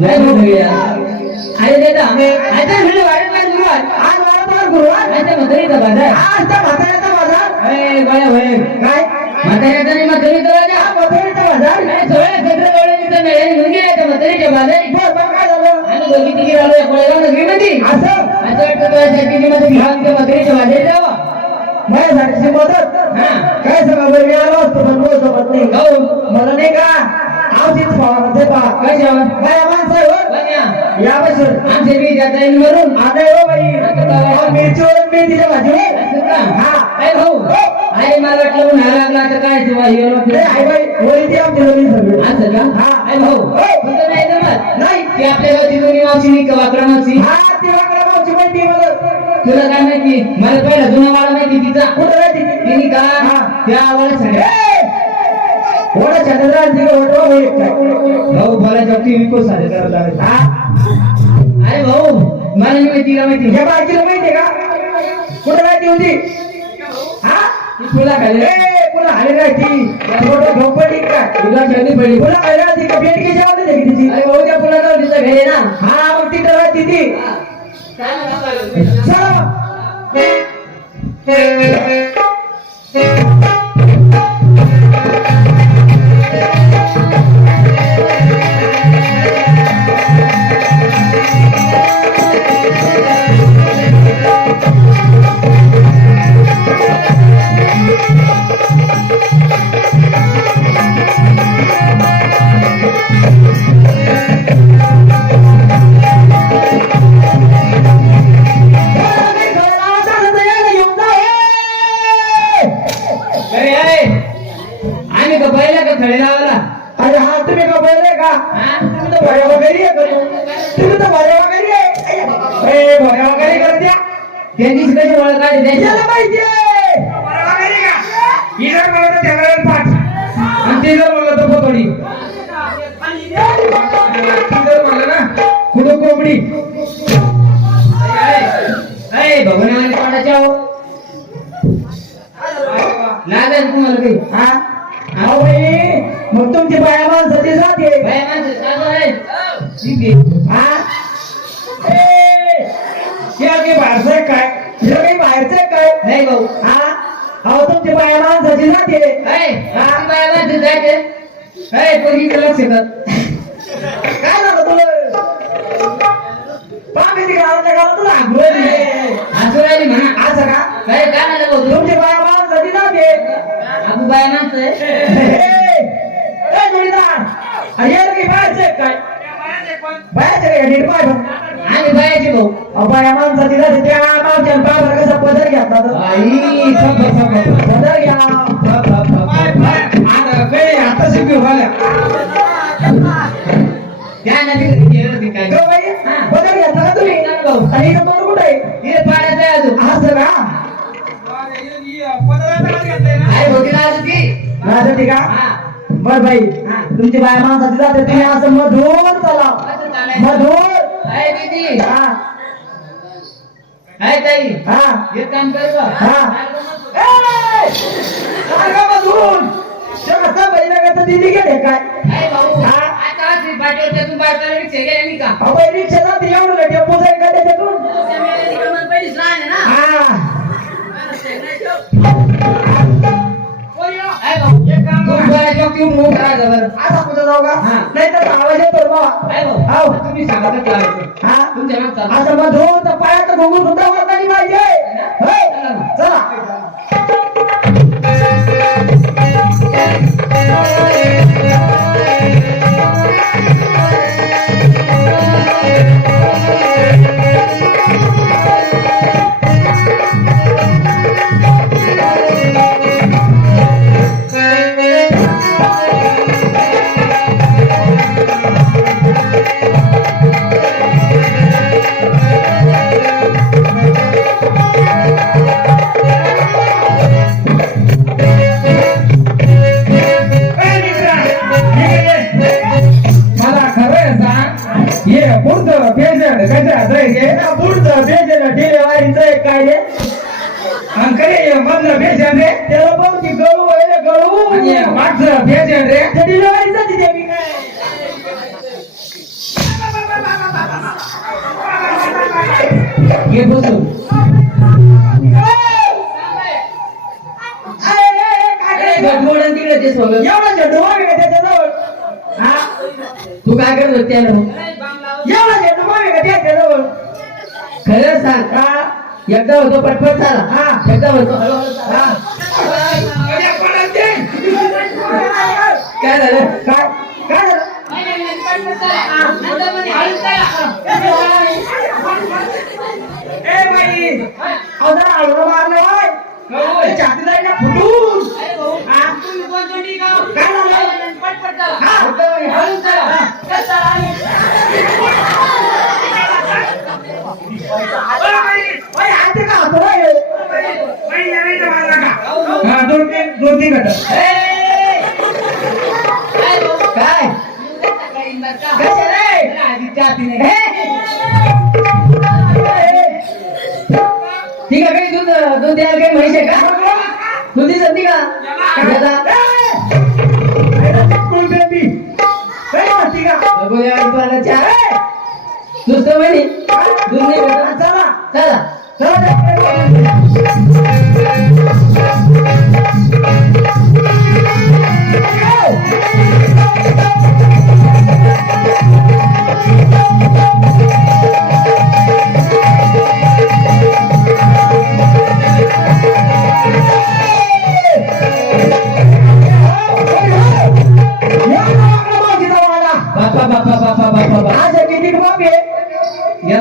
जय भगवया अरे देता आता म्हणजे वाढत नाही गुरुवार आज वारंवार गुरुवार. आता म्हातारीचा बाजार. आज त्या म्हाताऱ्याचा बाजार. अरे गोळ्या होय. काय? म्हाताऱ्याचा आणि म्हातारीचा बाजार. हा म्हाताऱ्याचा बाजार. अरे सगळ्या क्षेत्र गोळ्याचा मेळ मुलगी आहे त्या म्हातारीच्या बाजारी. बर बर काय झालं? आम्ही दोघी तिघी राहिलो या कोळेगाव नगरीमध्ये असं? असं वाटतं तुला शेतीची मध्ये घ्यावं त्या म्हातारीच्या बाजारी जावं. माझ्यासाठीची मदत काय सांगा बरं मी आलो असतो पण बोल सोबत नाही मला नाही का? काय जेवण काय आहे हो? बन्या या बसून आमचे बी जाता येईल मरून आता हो बाई. अहो, मिरचीवर मेथीच्या भाजी हो. हा. अरे भाऊ? अरे मला वाटलं उन्हाळा लागला तर काय तेव्हा हे लोक- नाही, आई बाई वरी ती आमची नवीन सगळी. असं का? हा. अरे भाऊ हो. तुझं नाही जमत नाही. ती आपल्या गावची दोन्ही मावशी नाही का वाकडा मावशी? हा ती वाकडा मावशी माहिती मला तुला काय माहिती? मला पहिला जुना वाडा माहिती तिचा. कुठं राहते ती? तिने का? हा. त्या आवाला सांग थोडा चंद्रा तिकडे होतो. भाऊ मला जगती विको सारे करायला. हा। अरे भाऊ मला नाही माहिती तिला माहिती या बाकीला माहितीये का? कुठं राहते होती हा? ती तुला खाली ए पुन्हा आली राहती थोडं झोपडी काय तुला खेळली पडली पुन्हा आली राहती का? पेट घ्यायची आवडते का तिची अरे भाऊ त्या पुन्हा जाऊ तिच्या घरी ना। हा मग तिथं राहते ती चला। पाडाच्या हो लागायचं तुम्हाला काही. हा? अहो बाई. मग तुमची बाया माणसाची जाते बाय माणसं आहे ठीक हा? हे बाहेरचं काय? हे काही बाहेरचं काय? नाही भाऊ. हा? अहो तुमची बाया माणसाची जाते अरे हा? बाय माणसं जायचे. अरे पोरगी लक्ष कर काय झालं? पाणी गावातल्या गावात तुला आग्रह असं राहिली म्हणा असं का? काय काय नाही भाऊ तुमची बाया माणसाची जाते आपू बाय माणसं आहे जोडीदार. अरे काही काय? बाहेरचं काय? नीट बघ. आम्ही बायाचे भाऊ. बाया माणसाची जाते. त्या मावच्या बाबा कसा पदर तर आई पदर घ्या. बाई. हा. तुमची बाया माणसाची जाते तुम्ही असं मधून चला. मधून अरे दीदी. हा. अरे ताई. हा. एक काम कर. हा. मधून कसं बहिणाकडचं दिदी गेले काय? हा. रिक्षा जाते एवढं टेम्पो जाईल का त्याच्यातून? हा तू उभं राहा बरं. आता कुठं जाऊ का. नाही तर आवाज येतो बाबा. तुम्ही सांगा. हा मधून तर पायात घुमून सुद्धा वरती पाहिजे? चला मला पुढचं बेजेला डिलेवारीच एक काय रे? अंकरे मधलं बेसन रे? त्याला बघ की गळू व्हायला गळू. मागचं बेसन रे. ते डिलेवारीच तिथे मी काय? हे बसू तू काय करतो त्याला? सांग हा एकदा होतो पटपट झाला. हा. एकदा होतो. हा. काय झालं? काय? काय झालं? फुटून. हा? काय झालं हा ओय, हाते का हात होय? हा दोन तीन दोन तीन घटक काय? ठीक आहे काही दूध दूध द्यायला काही म्हैस आहे का दूध नाही का बघूया तुम्हाला चहा दुसरं म्हणे दूध चला. हो.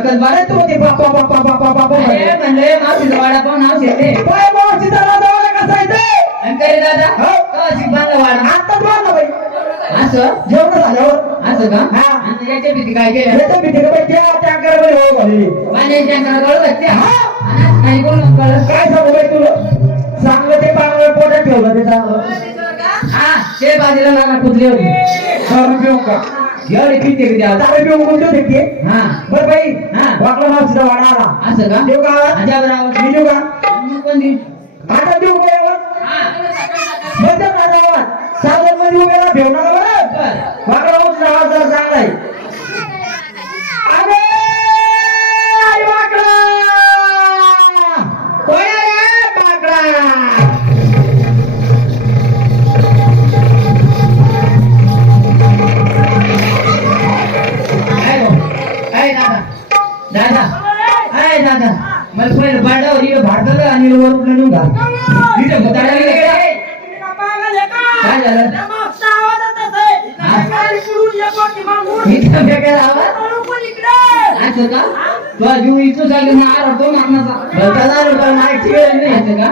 एकच बारा तू होते बापा बापा बापा बापा अरे म्हणले मावशीचं वाडापाव नाव शेते आणि करे दादा कशी बांधला वाडा असं जेवण झाल्यावर असं का हा. आणि याच्या भीती काय केलं याचं भीती का बाई, त्या टँकरमध्ये वाहू घालेली. पाण्याच्या अंगावर गळू हा. आणि काही कोण कळलं काय सांगू बाई तुला चांगलं ते पांगलं पोटात ठेवलं ते चांगलं हा ते बाजूला लागा कुदली होती दारू पिऊ का एवढी पिते कोणतं हा. बरं बाई हा. वाकला मावशीचा वाडा आला. असं का? देऊ का? आवाज मी देऊ का? मी पण देईन. आता देऊ का आवाज? बंद कर माझा आवाज सागरमध्ये उभ्याला ठेवणार बरं. मावशीचा आवाज जरा चांगला आहे. दादा. काय दादा. मला पहिलं पाडावर इकडे भारतात आणि वरून नेऊन घाल. इथे गेले काय झालं? इथं फेकायला आवाज? असं का? तुझा जीव इथं चालू ना आर होतो मारण्याचा भलता झालो नाही का?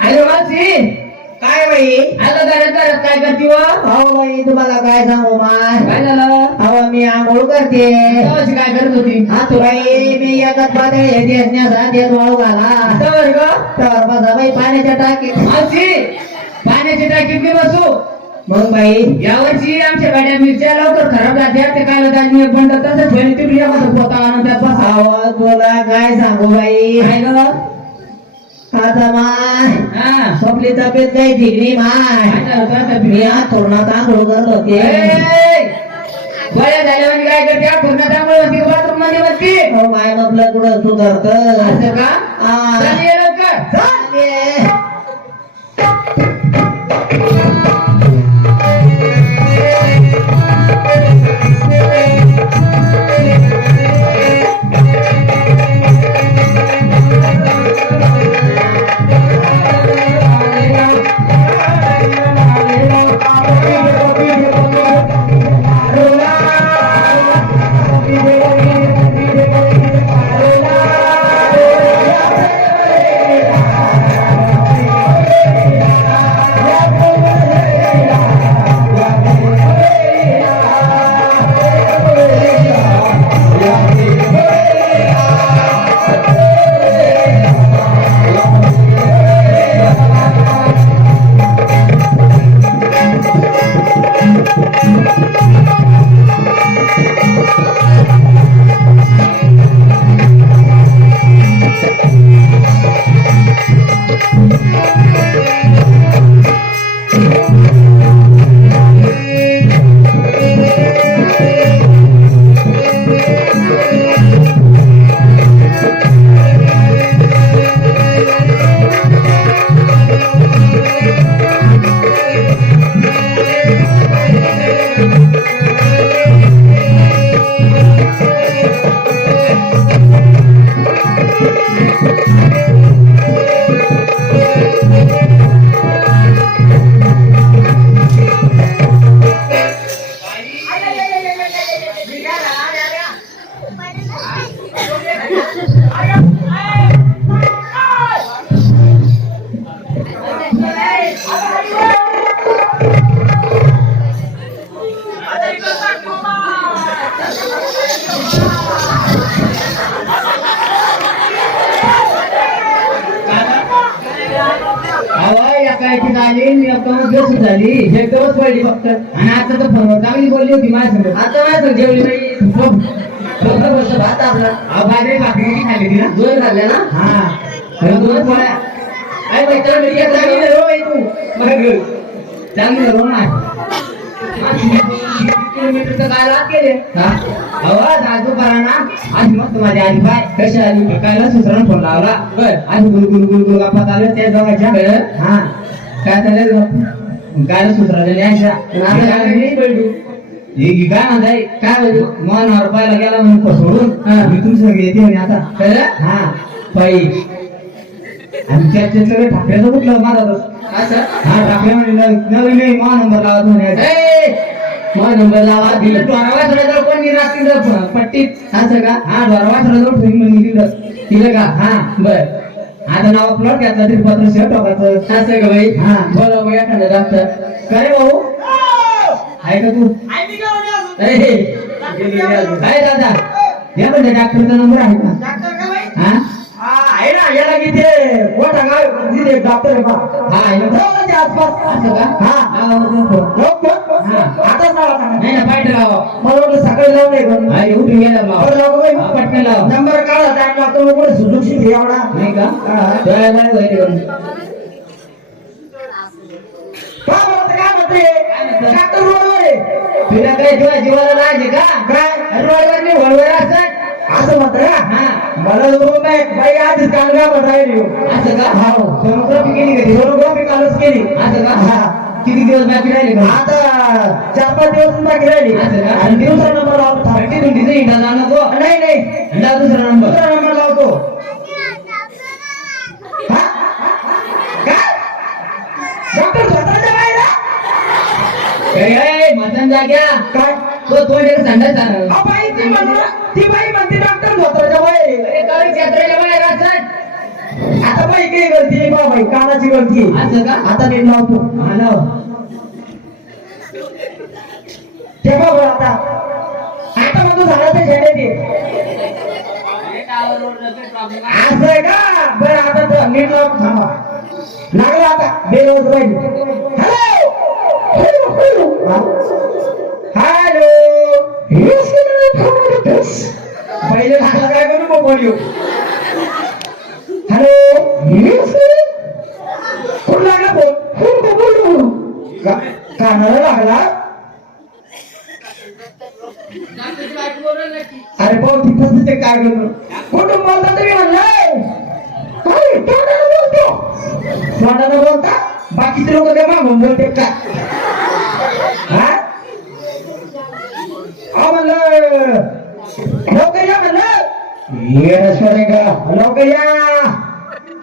अरे काय बाई? आलं घरात घरात काय करते व? अहो बाई तुम्हाला काय सांगू माय? काय झालं? अहो मी आंघोळ करते. तेव्हाची काय करत होती? हा तू बाई मी एकाच पातळी हे देशण्याचा देश वाळू घाला. तर ग? तर माझा बाई पाण्याच्या टाकीत. मावशी पाण्याची टाकीत मी बसू. मग बाई? यावर्षी आमच्या गाड्या मिरच्या लवकर खराब जात्या ते काय दाजी बंद तसंच होईल तिकडे पोता आणून त्यात बसा. अहो तुला काय सांगू बाई? काय ग? आता माय हा. आपली तब्येत काही ठीक नाही माय मी? आज तोरणात आंघोळ करत होते! बऱ्या झाल्यावर काय करते? पूर्ण त्यामुळे होती बाथरूममध्ये बसती? अहो माय म्हटलं कुठं सुधारत. असं का? आ. लवकर. बेसूर झाली एकदमच पडली फक्त. आणि आता तर चांगली बोलली होती माझ्या संग. आता माझ्या संग जेवली नाही फक्त बसत भात आपला. अहो बाजरी भाकरी किती खाल्ली तिला दोन खाल्ल्या ना? हा. दोन पोळ्या काय बाई चांगली एक चांगली नाही हो बाई तू. मग चांगली हो ना किलोमीटरचं काय लाग केले हा ना. आज मस्त माझी आली बाय. कशी आली? कायला सुसरण फोन लावला. बर. आज गुल गुल गुल गुल गप्पा चालू त्या जगाच्या हा. काय चाललं कायला सुसरा न्यायचा पडली हे काय म्हणताय काय बोलू मन पाहायला गेला म्हणून सोडून मी तुमचं घेते म्हणे आता. हा. बाई. आणि त्याचे सगळे ठाकरेचं कुठलं माझा असं? हा ठाकरे म्हणे नवीन मा नंबर लावा म्हणे. मा नंबर लावा दिलं. सगळं कोण निराश पट्टीत. असं का? हा डोरावा सगळं ठेवून म्हणून दिलं. दिलं का? हा बर. आता नाव प्लॉट घेतला तरी पत्र शेव टाकायचं असं का बाई? हा. बोला मग एखादं डॉक्टर काय भाऊ आहे का तू? मी काय दादा? या म्हणजे डॉक्टरचा नंबर आहे का? डॉक्टर का बाई? हा हा, आहे ना याला की ते मोठा गाव तिथे डॉक्टर बा. हा आसपास? असं का? हा. हो, हो. हा. आता लावा सांगा. नाही ना पाहिजे लावा मला वाटलं सकाळी लावून नाही पण अरे उठून गेला लावा बरं लावा बाई. पटकन लावा. नंबर काढा टाइम लागतो मग पुढे सुजुकी एवढा? नाही का. डोळ्याला नाही डॉक्टर रोडवर आहे. तुला काय तुला जीवाला लाज आहे का? काय? रोडवर नाही वळवर असं? असं का? हा मला जो बाई बाई आधीच कांगडा राहिली असं का? हो. सोनोग्राफी केली का ती? बरोबर मी कालच केली. असं का? हा. किती दिवस बाकी राहिले आता चार पाच दिवस बाकी राहिली. असं का? आणि दिवसा नंबर लावतो. थर्टी ट्वेंटीचा इंडा जा नको. नाही नाही. अंडा दुसरा नंबर. दुसरा नंबर लावतो. हा? डॉक्टर स्वतःच्या बाहेर मतदान जाग्या. काय? तो तो अहो, बाई ती बाई म्हणते डॉक्टर स्वतःच्या बाहेर आता बाई काही गलती आहे बा बाई कानाची गलती आहे. असं का आता नीट लावतो हा लाव. ते बघ आता आता मग तू झाला ते झेडे ते असं आहे का बरं आता नीट लावून थांबा लागला आता बेरोज राहील हॅलो हॅलो हॅलो पहिले लागला काय करू मग बोलू? हॅलो कुठं लागला फोन का- कानाला लागला? अरे भाऊ तिथं ते काय करू कुठून बोलता तरी म्हणलंय काय तोंडानं बोलतो. तोंडानं बोलता? बाकीचे लोक ते मागून बोलते का? हा? अहो म्हणलं लवकर या म्हणलं ये रसवाले का लवकर या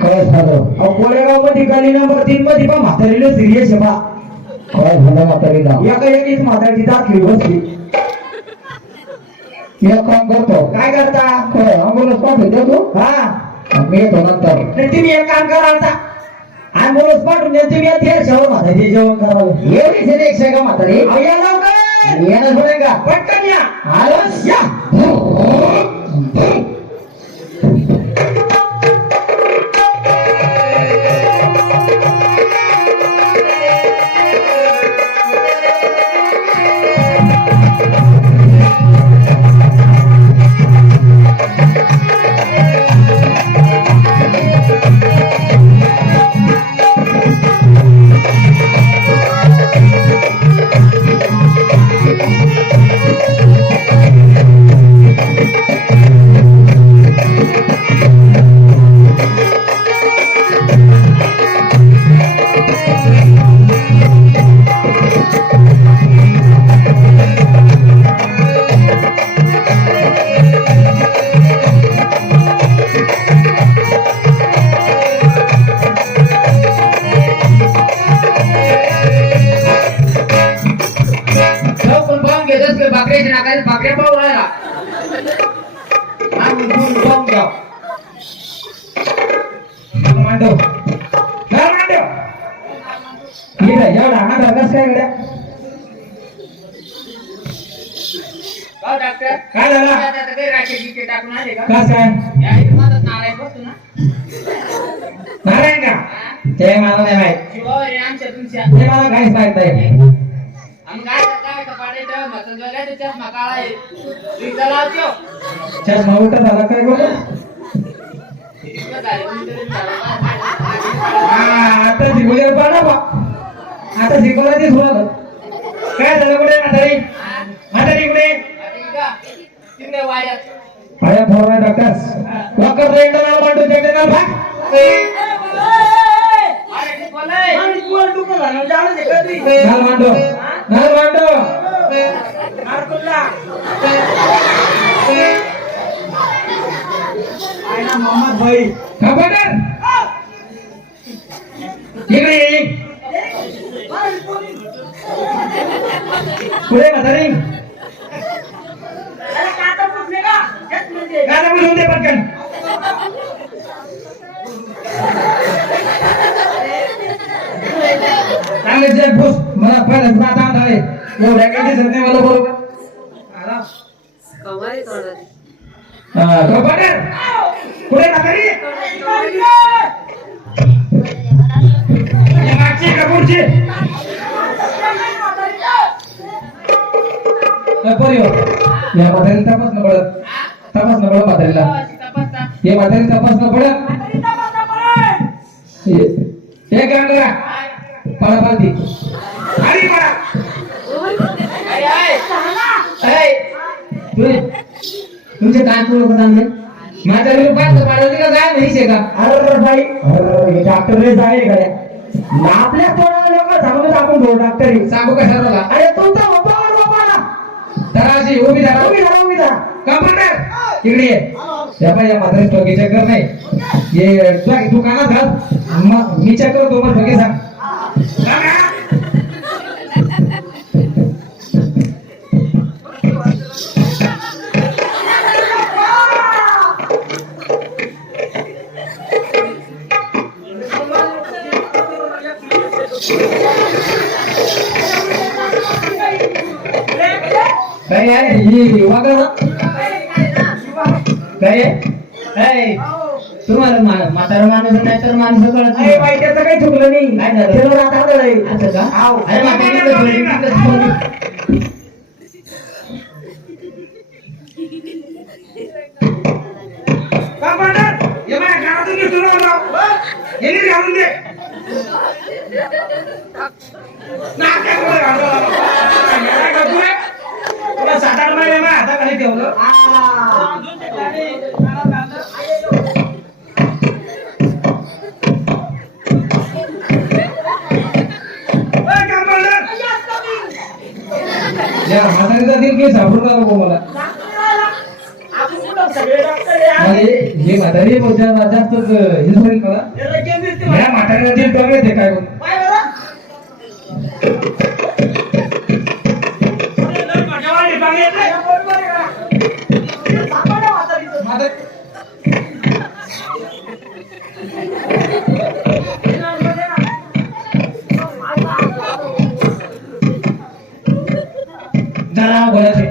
काय झालं अहो कोळेगावमध्ये गली नंबर तीन मध्ये पण म्हातारीला सिरियस आहे बा काय झालं म्हातारीला एका एकीच म्हातारीची दाखली बसली एक काम करतो काय करता अँब्युलन्स पाठवतो तू हा मी येतो नंतर नाही तुम्ही एक काम करा आता अँब्युलन्स पाठवून द्या तुम्ही ते शहर म्हातारी जेवण करावं एवढी एकशे का म्हातारी या लवकर येणार पडेल का? पटकन या. आलंस या मांडव काय मांडव आहे एवढा हा कसं काय गड्या काय झालं आले कस काय या नारायण का ते मला नाही माहीत ते मला काहीच माहीत नाही चष्मा उलटा झाला काय करू आता शिकवले पाडा बा. आता शिकवला ते काय झालं कुठे म्हातारी? म्हातारी कुठे? आता इका, तिकडे वाड्यात अरे फोर डॉक्टर्स डॉक्टर एकदा नाव मांडू ते एकदा नाव भाग. ते बोलाय. नाल मांडो नाल मांडो खबर इकडे ये पुढे म्हातारी गाणं बोलून दे पटकन। चांगले जग भूस मला पहिलाच माता आले एवढ्या काही दिसत नाही मला बरोबर हा, खबर पुढे म्हातारी. या मागची का पुढची? या हो. या म्हातारीला तपासणं पडत तपासणं पडत म्हातारीला. हे म्हातारीला तपासणं पडत हे- काम करा पळा पालती अरे पळा. तुमचे काय तुला का चांगले म्हातारीला पाच पाडवली का? काय म्हैस का? अरे बाई अरे, डॉक्टर रे गड्या. आपल्या तोंडाला लोक सांगून आपण भाऊ डॉक्टर सांगू कशा झाला अरे तुमचा बाबा बाबा ना उभी धरा. उभी राहा उभी राहा कंपाऊंडर इकडे ये. या बाई या म्हातारी ठोकी चक्कर नाही. ये तुला दुकानात घाल. मग मी चेक करतो मग ठोकी सांग. काय तुम्हाला म्हातारा माणूस नाही तर माणसं कळत नाही. बाई त्याचं काही चुकलं नाही. काय झालं? त्याला रात आदळ असं का? आव. अरे म्हातारी म्हातारीचा नका मला. अरे हे म्हातारी बोलच्या जास्तच हे होईल मला? या म्हातारीला दिल टोकले काय बोल? जरा बोलायचे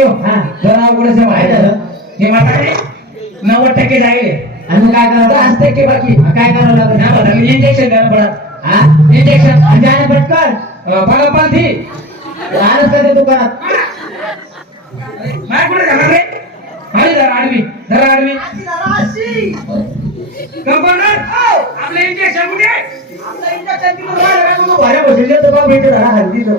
बोलियो हा जरा बोलायचं माहिती हे म्हातारी नव्वद टक्के जागे आणि काय करावं दहा टक्के बाकी काय करावं लागेल इंजेक्शन द्यायला पडत हा? इंजेक्शन आणि जाणे पटकन पाला पालथी आणच का दुकानात? माय कुठे जाणार रे. आणि जरा आडवी जरा आडवी. कंपाऊंडर आपलं इंजेक्शन कुठे हा आपलं इंजेक्शन भेटत झाला तो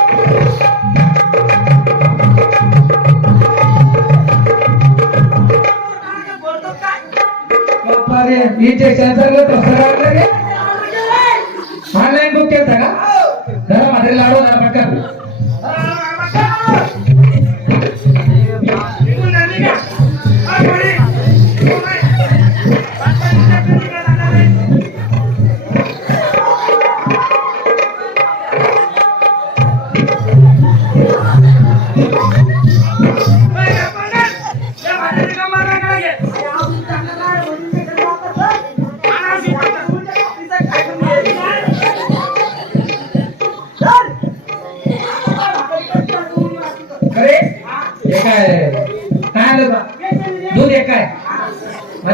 रे इंजेक्शन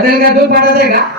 इंजेक्शन का दूध पाडायचं आहे का?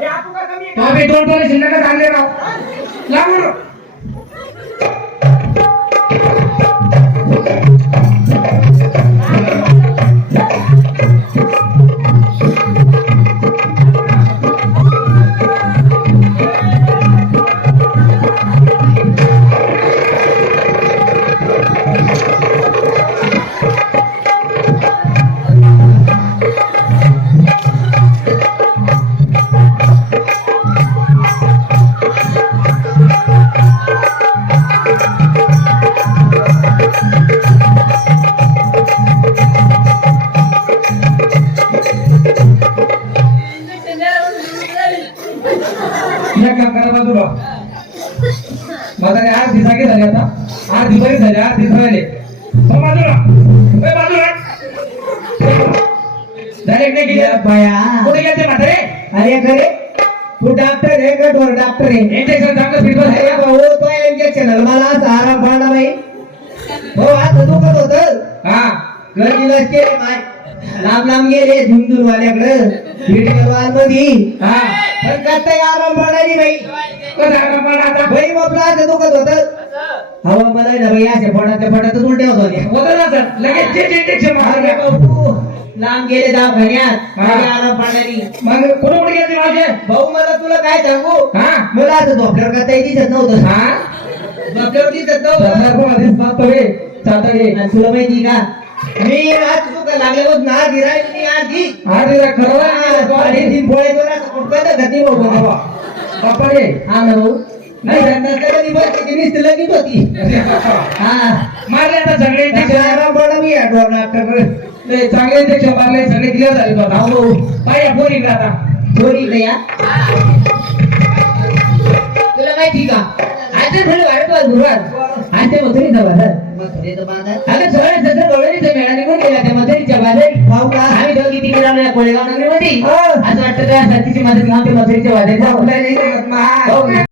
तो दोन पोरे शिल्लक आणले राव. लागून काम करा बाजूला माझा आठ दिवसा झाले आता. आठ दिवस झाले आठ दिवस राहिले. बाजूला ए, बाजूला डायरेक्ट नाही या गेले बाया. कुठे गेले म्हातारे अरे खरे तू डॉक्टर आहे? का डॉक्टर आहे. इंजेक्शन चांगलं फिरवत अरे आहे भाऊ तो इंजेक्शन मला पडला बाई हो आता दुखत होत हा. केले माय लांब लांब गेले झुंजून वाल्याकडं वाल मध्ये हा. पण काय आराम पडायली बाई. कसं आहे का मला आता बाई बापला असं दुखत होत. हवा मला आहे ना बाई असे पडत पडत उलट्या होत होत्या. होतं ना सर. लगेच ते इंजेक्शन अरे मारलं बापू. लांब गेले दवाखान्यात. लगे आराम पडायली मग कुठे कुठे गेले माझे भाऊ मला तुला काय सांगू? हा. मला असं डॉक्टर करता दिसत नव्हतं. हा? डॉक्टर दिसत नव्हतं. तुला माहिती का? मी आज तुका लागले होत ना गिराय मी आधी. हा रे खरं तीन पोळे तुला कुठं घातली भाऊ बाबा बाप्पा रे. हा ना भाऊ. नाही नुसती होती. अरे बाप्पा. हा. मारले आता सगळे आराम पडा मी डॉक्टर नाही चांगले इंजेक्शन मारले सगळे क्लिअर झाले तो आता हो काय या पोरी इकडे आता. थोडी इकडे या तुला माहिती का? आता थोडी वाढत गुरुवार आज ते मथुरीचा बाजार अगं सगळे सध्या डोळ्याच्या मेळा निघून गेला त्या मथुरीच्या बाजारी भाऊ का? आम्ही दोघी तिकडे आलो कोळेगाव नगरीमध्ये. असं वाटतं त्या सतीची मदत घेऊन ते मथुरीच्या बाजारी जाऊ